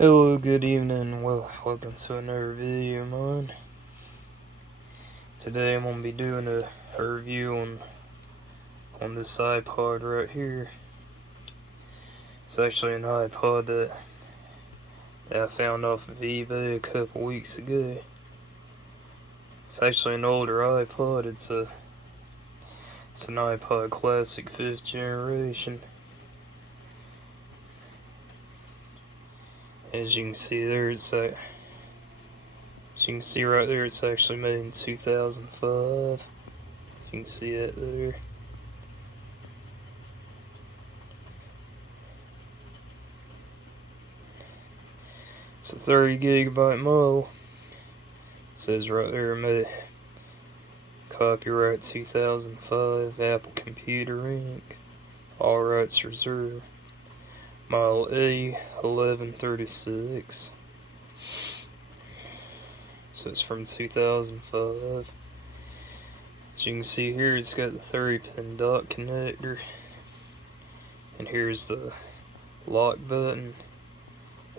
Hello, good evening, welcome to another video of mine. Today I'm going to be doing a review on this iPod right here. It's actually an iPod that I found off of eBay a couple weeks ago. It's actually an older iPod. It's an iPod Classic 5th generation. As you can see there, as you can see right there, it's actually made in 2005. You can see that there. It's a 30 gigabyte model. It says right there, made copyright 2005, Apple Computer Inc. All rights reserved. Model A1136. So it's from 2005. As you can see here, it's got the 30-pin dock connector. And here's the lock button.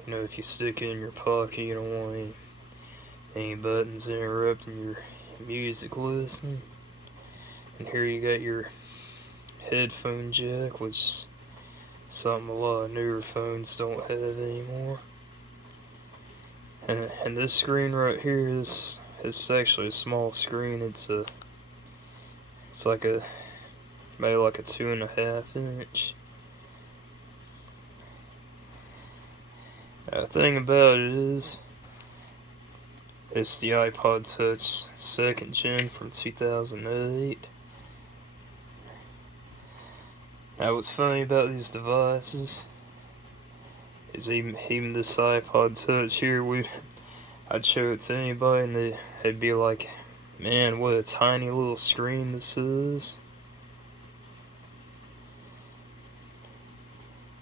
You know, if you stick it in your pocket, you don't want any buttons interrupting your music listening. And here you got your headphone jack, which is something a lot of newer phones don't have anymore. And this screen right here is actually a small screen. It's like maybe like a 2.5 inch. The thing about it is, it's the iPod Touch 2nd gen from 2008. Now what's funny about these devices is even this iPod Touch here, I'd show it to anybody and they'd be like, man, what a tiny little screen this is.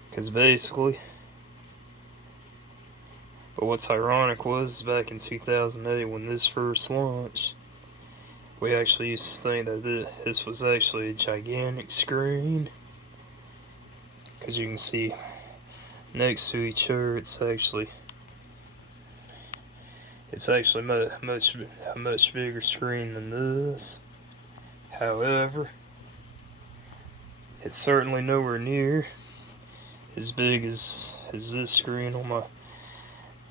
Because basically, but what's ironic was, back in 2008 when this first launched, we actually used to think that this was actually a gigantic screen. Because you can see next to each other, it's actually a much bigger screen than this. However, it's certainly nowhere near as big as this screen on my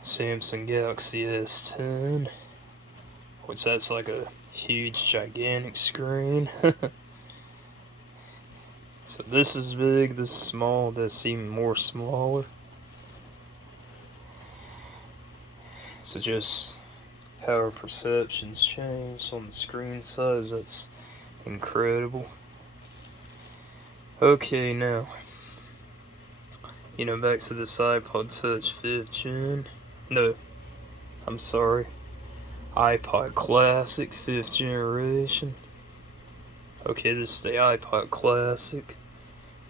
Samsung Galaxy S10, which that's like a huge, gigantic screen. So this is big, this is small, that's even more smaller. So just how our perceptions change on the screen size, that's incredible. Okay, now, back to this iPod Touch 5th gen. No, I'm sorry. iPod Classic 5th generation. Okay, this is the iPod Classic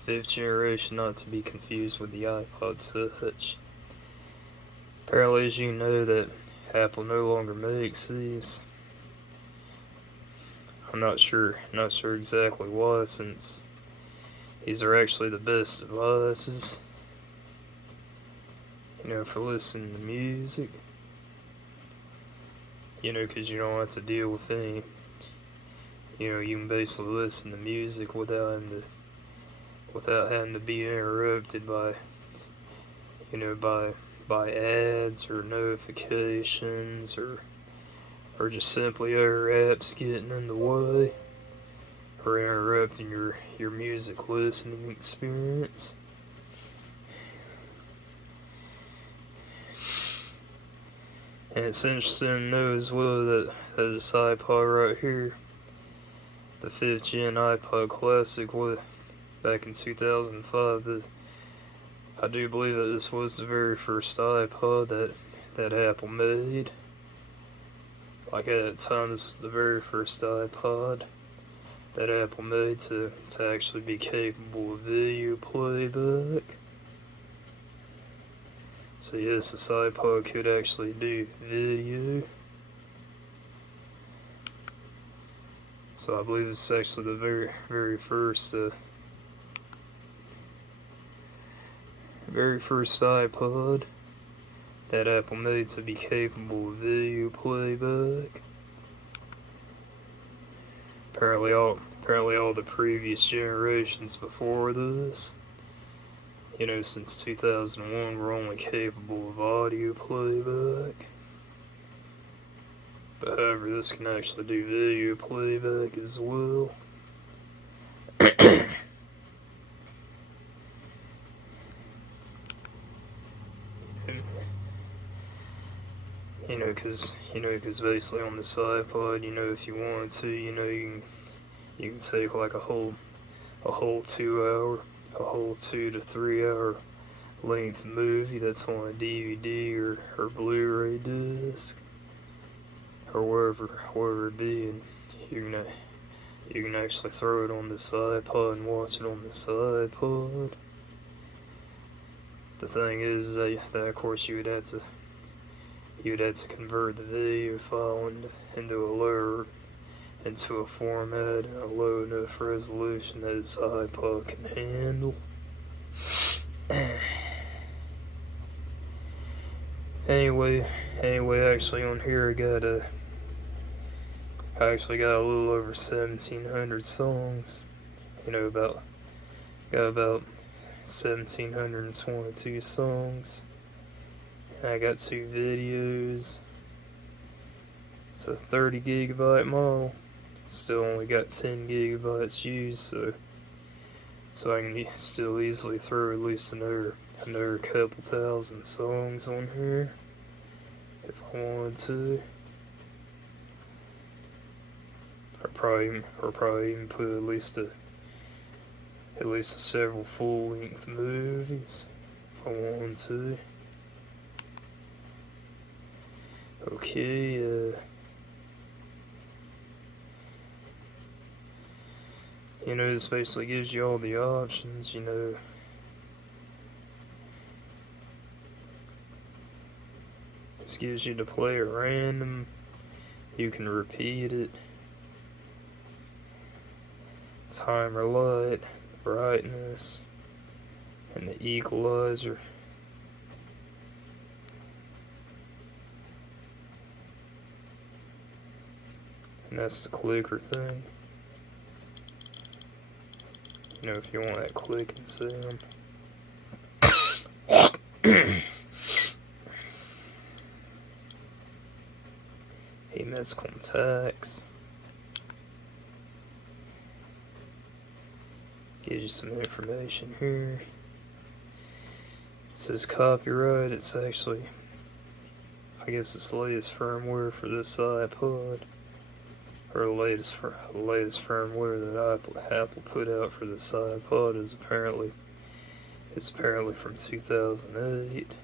5th generation, not to be confused with the iPod Touch. Apparently, as you know, that Apple no longer makes these. I'm not sure exactly why, since these are actually the best devices, for listening to music. Because you don't have to deal with any, you can basically listen to music without having to be interrupted by, by ads or notifications or just simply other apps getting in the way or interrupting your music listening experience. And it's interesting to know as well that this iPod right here, the 5th gen iPod Classic, back in 2005, I do believe that this was the very first iPod that Apple made. Like at that time, this was the very first iPod that Apple made to actually be capable of video playback. So yes, this iPod could actually do video. So I believe it's actually the very first iPod that Apple made to be capable of video playback. Apparently all the previous generations before this, since 2001, were only capable of audio playback. But however, this can actually do video playback as well. Because basically on this iPod, if you wanted to, you can take like a whole 2 to 3 hour length movie that's on a DVD or Blu-ray disc or wherever it be, and you can actually throw it on this iPod and watch it on this iPod. The thing is that of course you would have to convert the video file into a format and a low enough resolution that this iPod can handle. Anyway, actually on here I actually got a little over 1,700 songs. Got about 1,722 songs. I got 2 videos. It's a 30 gigabyte model. Still only got 10 gigabytes used, so I can still easily throw at least another couple thousand songs on here if I wanted to. Or probably even put at least a several full-length movies if I wanted to. Okay, this basically gives you all the options, This gives you to play at random. You can repeat it. Timer light, brightness, and the equalizer. And that's the clicker thing. If you want that clicking sound. Hey, miss contacts. Gives you some information here. It says copyright. It's actually, I guess it's the latest firmware for this iPod. Or the latest firmware that Apple put out for this iPod is apparently from 2008.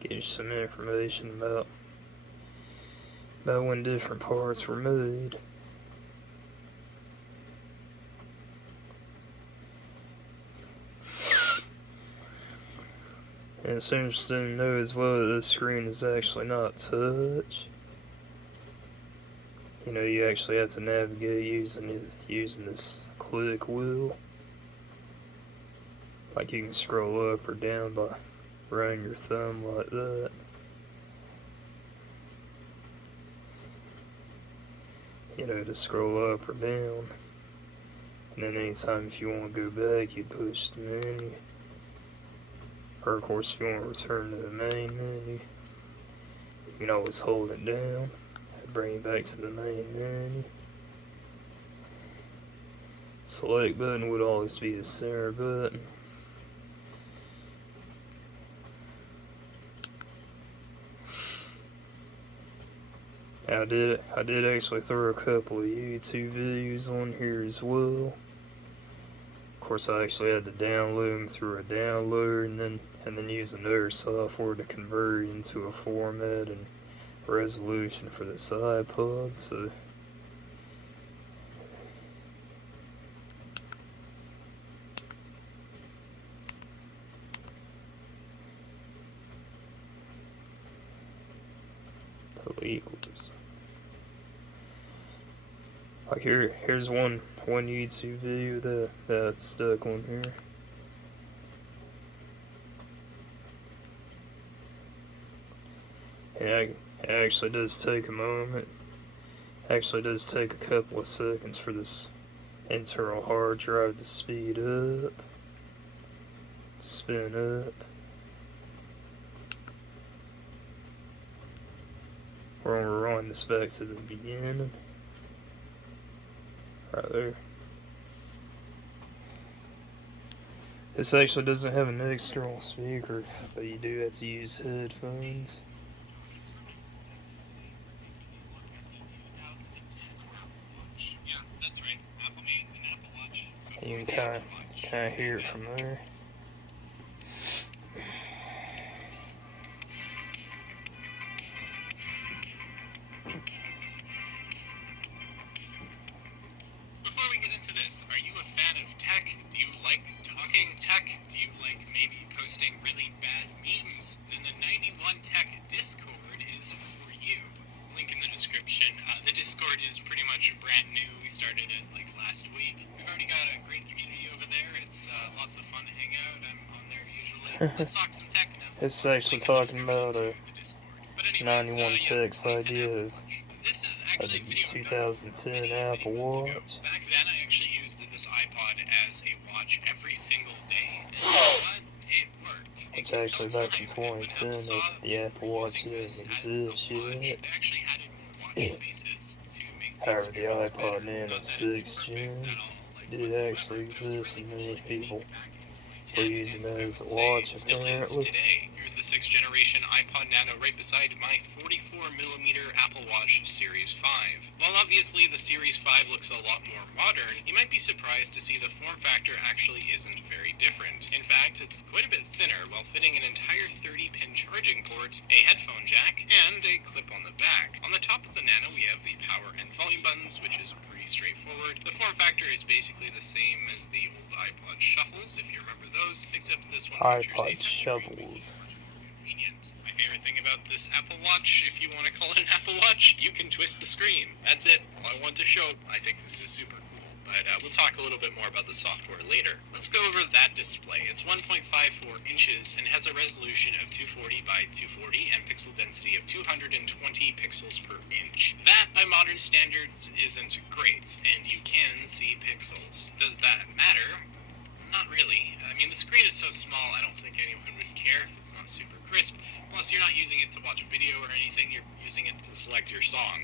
Gives you some information about when different parts were made. And it's interesting to know as well that this screen is actually not touch. You actually have to navigate using this click wheel. Like you can scroll up or down by running your thumb like that. To scroll up or down. And then anytime if you want to go back, you push the menu. Or of course if you want to return to the main menu, you can always hold it down. Bring it back to the main menu. Select button would always be the center button. I did actually throw a couple of YouTube videos on here as well. Of course, I actually had to download them through a downloader and then use another software to convert into a format and resolution for this iPod, so equals. Like here's one YouTube video that's stuck on here. It actually does take a moment. Actually does take a couple of seconds for this internal hard drive to speed up, to spin up. We're gonna rewind this back to the beginning. Right there. This actually doesn't have an external speaker, but you do have to use headphones. You can kind of hear it from there. Before we get into this, are you a fan of tech? Do you like talking tech? Do you like maybe posting really bad memes? Then the 91 Tech Discord is for you. Link in the description. The Discord is pretty much brand new. We started it like last week. We've already got a great community over there. It's lots of fun to hang out. I'm on there usually. Let's talk some tech and have some It's fun. actually Link in the talking about description a to the Discord. But anyways, 91 Tech's point to idea Apple of Watch. This is actually the video done 2010 many Apple months ago. Watch. Back then, I actually used this iPod as a watch every single day, and you know what? It worked. It It's kept actually on back in time, and when 2010 Apple saw that that the Apple we were Watch using this didn't as the exist watch, yet. they actually added more watch faces to make the However, the experience iPod better. Nano Not that it's 6 perfect Gen at all, like did whatsoever, actually but it was exist, really and cool many that it made people it back in were 2010, using and it I as a would say watch, it still is apparently. today. Here's the 6th generation iPod Nano right beside my 44mm Apple Watch Series 5. While obviously the Series 5 looks a lot more modern, you might be surprised to see the form factor actually isn't very different. In fact, it's quite a bit thinner while fitting an entire 30-pin charging port, a headphone jack, and a clip on the back. On the top of the Nano we have the power and volume buttons, which is pretty straightforward. The form factor is basically the same as the old iPod Shuffles, if you remember those, except this one features a iPod touchscreen, making it Shuffles. much more convenient. My favorite thing about this Apple Watch, if you want to call it an Apple Watch, you can twist the screen. That's it. All I want to show. I think this is super cool, but we'll talk a little bit more about the software later. Let's go over that display. It's 1.54 inches and has a resolution of 240 by 240 and pixel density of 220 pixels per inch. That, by modern standards, isn't great, and you can see pixels. Does that matter? Not really. I mean, the screen is so small, I don't think anyone would care if it's not super crisp. Plus, you're not using it to watch a video or anything, you're using it to select your song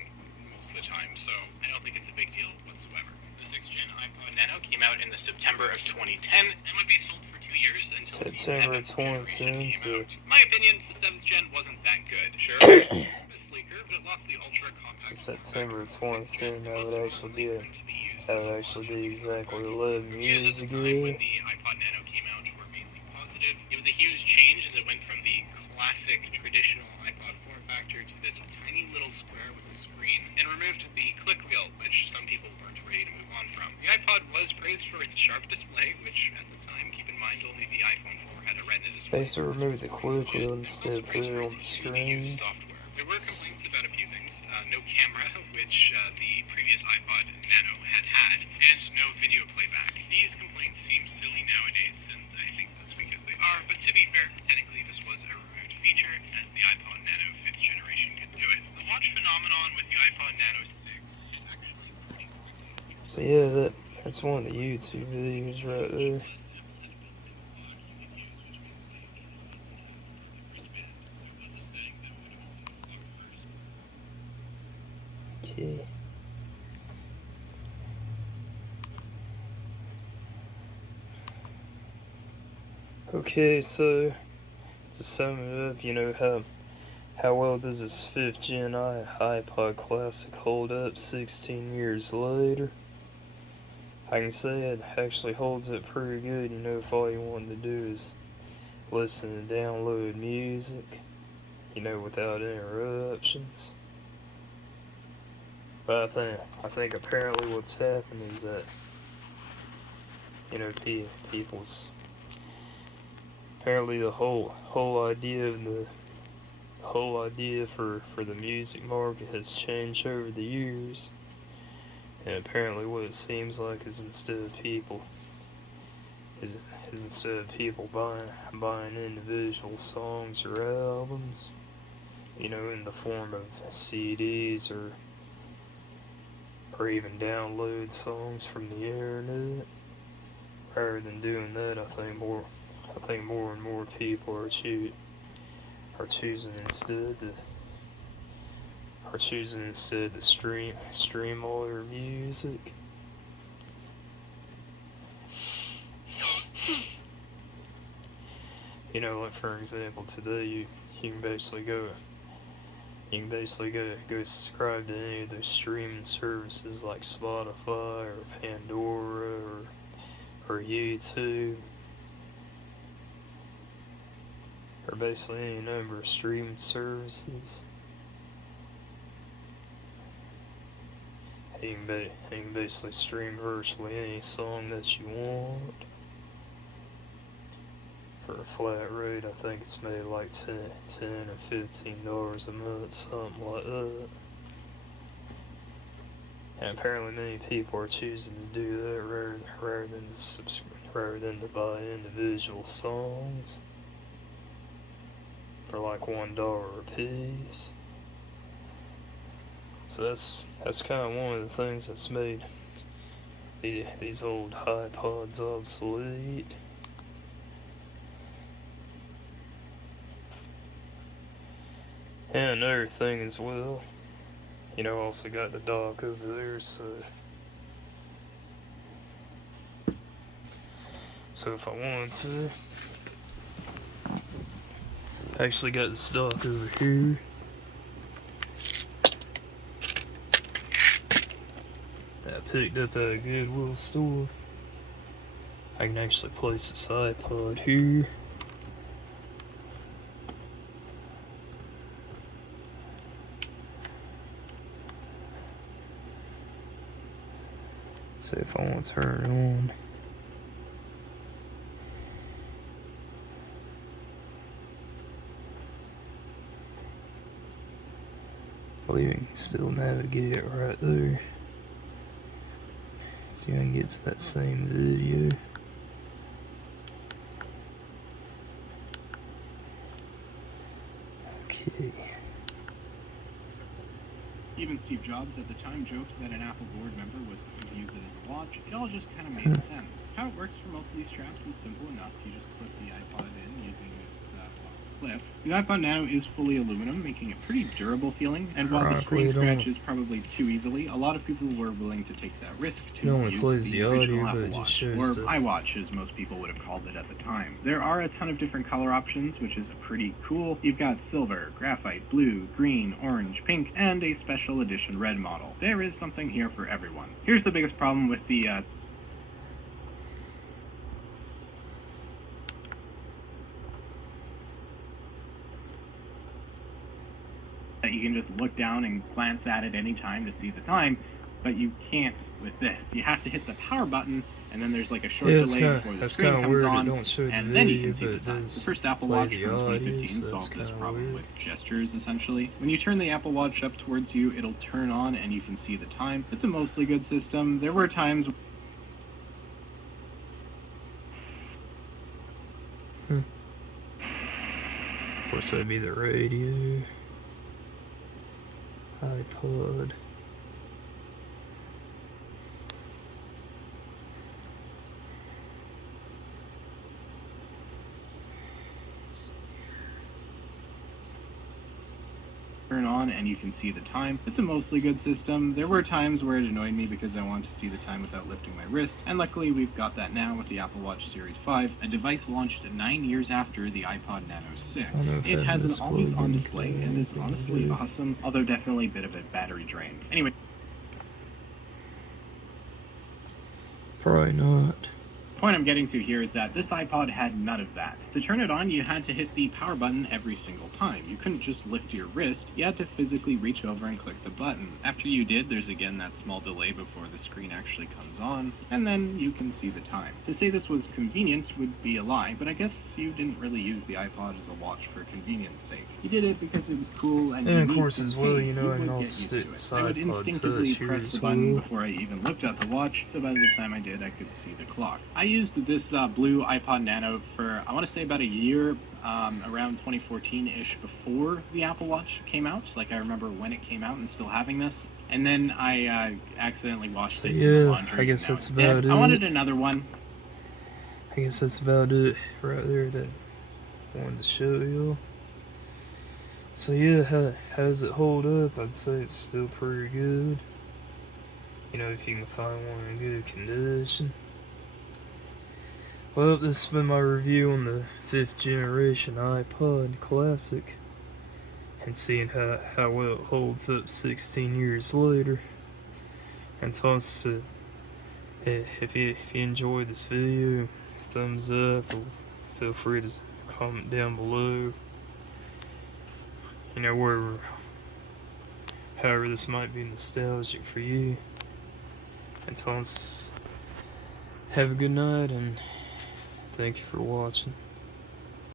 most of the time, so I don't think it's a big deal whatsoever. The 6th Gen iPod Nano came out in the September of 2010 and would be sold for 2 years until the September 7th generation 2010, came so out. In my opinion, the 7th Gen wasn't that good. Sure, a bit sleeker, but it lost the ultra compact so form September factor of the 6th Gen, 2010, and that most would actually importantly, be couldn't be used as a watch, at least not exactly practically. 11 Reviews years at the time when ago. the iPod Nano came out were mainly positive. It was a huge change as it went from the classic traditional iPod form factor to this tiny little square with a screen, and removed the click wheel, which some people weren't ready to move on from. The iPod was praised for its sharp display, which at the time, keep in mind, only the iPhone 4 had a Retina display. They used to remove the click wheel It was also instead of put praised it for on its the easy-to-use screen. software. There were complaints about a few things. No camera, which the previous iPod Nano had, and no video playback. These complaints seem silly nowadays, and I think that's because they are, but to be fair, technically this was a removed feature, as the iPod Nano 5th generation could do it. The watch phenomenon with the iPod Nano 6 hit actually pretty quickly. So yeah, that's one of the YouTube videos right there. Okay. Okay, so to sum it up, you know, how well does this 5th gen iPod Classic hold up 16 years later? I can say it actually holds up pretty good, you know, if all you want to do is listen and download music, you know, without interruptions. But I think apparently what's happened is that, you know, apparently the whole idea of the whole idea for the music market has changed over the years, and apparently what it seems like is instead of people buying individual songs or albums, you know, in the form of CDs or even download songs from the internet. Rather than doing that, I think more and more people are choosing instead to stream all their music. You know, like for example, today you can basically go subscribe to any of those streaming services like Spotify or Pandora or YouTube, or basically any number of streaming services. You can basically stream virtually any song that you want for a flat rate. I think it's made like $10 or $15 a month, something like that. And apparently many people are choosing to do that rather than to buy individual songs for like $1 a piece. So that's kind of one of the things that's made these old iPods obsolete. And another thing as well, you know, I also got the dock over there, so if I wanted to, I actually got this dock over here. That I picked up at a Goodwill store. I can actually place this iPod here. So if I want to turn it on, I believe you can still navigate it right there. So you can get to that same video. Okay. Even Steve Jobs at the time joked that an Apple board member was going to use it as a watch. It all just kind of made sense. How it works for most of these straps is simple enough. You just clip the iPod in using its clip. The iPod Nano is fully aluminum, making it pretty durable feeling. And while the screen scratches probably too easily, a lot of people were willing to take that risk to use the original Apple Watch, or iWatch as most people would have called it at the time. There are a ton of different color options, which is pretty cool. You've got silver, graphite, blue, green, orange, pink, and a special edition red model. There is something here for everyone. Here's the biggest problem with the that you can just look down and glance at it any time to see the time, but you can't with this. You have to hit the power button, and then there's like a short delay before the screen comes on, and then you can see the time. The first Apple Watch from 2015 solved this problem with gestures, essentially. When you turn the Apple Watch up towards you, it'll turn on and you can see the time. It's a mostly good system. There were times Of course, that'd be the radio, iPod. turn on and you can see the time. It's a mostly good system. There were times where it annoyed me because I wanted to see the time without lifting my wrist, and luckily we've got that now with the Apple Watch Series 5, a device launched 9 years after the iPod Nano 6. It has an always-on display and is honestly awesome, although definitely a bit of a battery drain. Anyway. Probably not. The point I'm getting to here is that this iPod had none of that. To turn it on, you had to hit the power button every single time. You couldn't just lift your wrist, you had to physically reach over and click the button. After you did, there's again that small delay before the screen actually comes on, and then you can see the time. To say this was convenient would be a lie, but I guess you didn't really use the iPod as a watch for convenience sake. You did it because it was cool and unique, of course as well, hey, you know, I can would also get used stick to it. this I would iPod instinctively Touch press here the as button well. before I even looked at the watch, so by the time I did, I could see the clock. I used this blue iPod Nano for, I want to say, about a year. around 2014-ish, before the Apple Watch came out. Like, I remember when it came out and still having this. And then I accidentally washed So it in the yeah, laundry. I guess and now that's it's dead. about I wanted it. another one. I guess that's about it right there that I wanted to show you. So yeah, how does it hold up? I'd say it's still pretty good. You know, if you can find one in good condition. Well, this has been my review on the 5th generation iPod Classic. And seeing how well it holds up 16 years later. And toss it. If you enjoyed this video, thumbs up, or feel free to comment down below. You know, however this might be nostalgic for you. And toss, have a good night, and thank you for watching.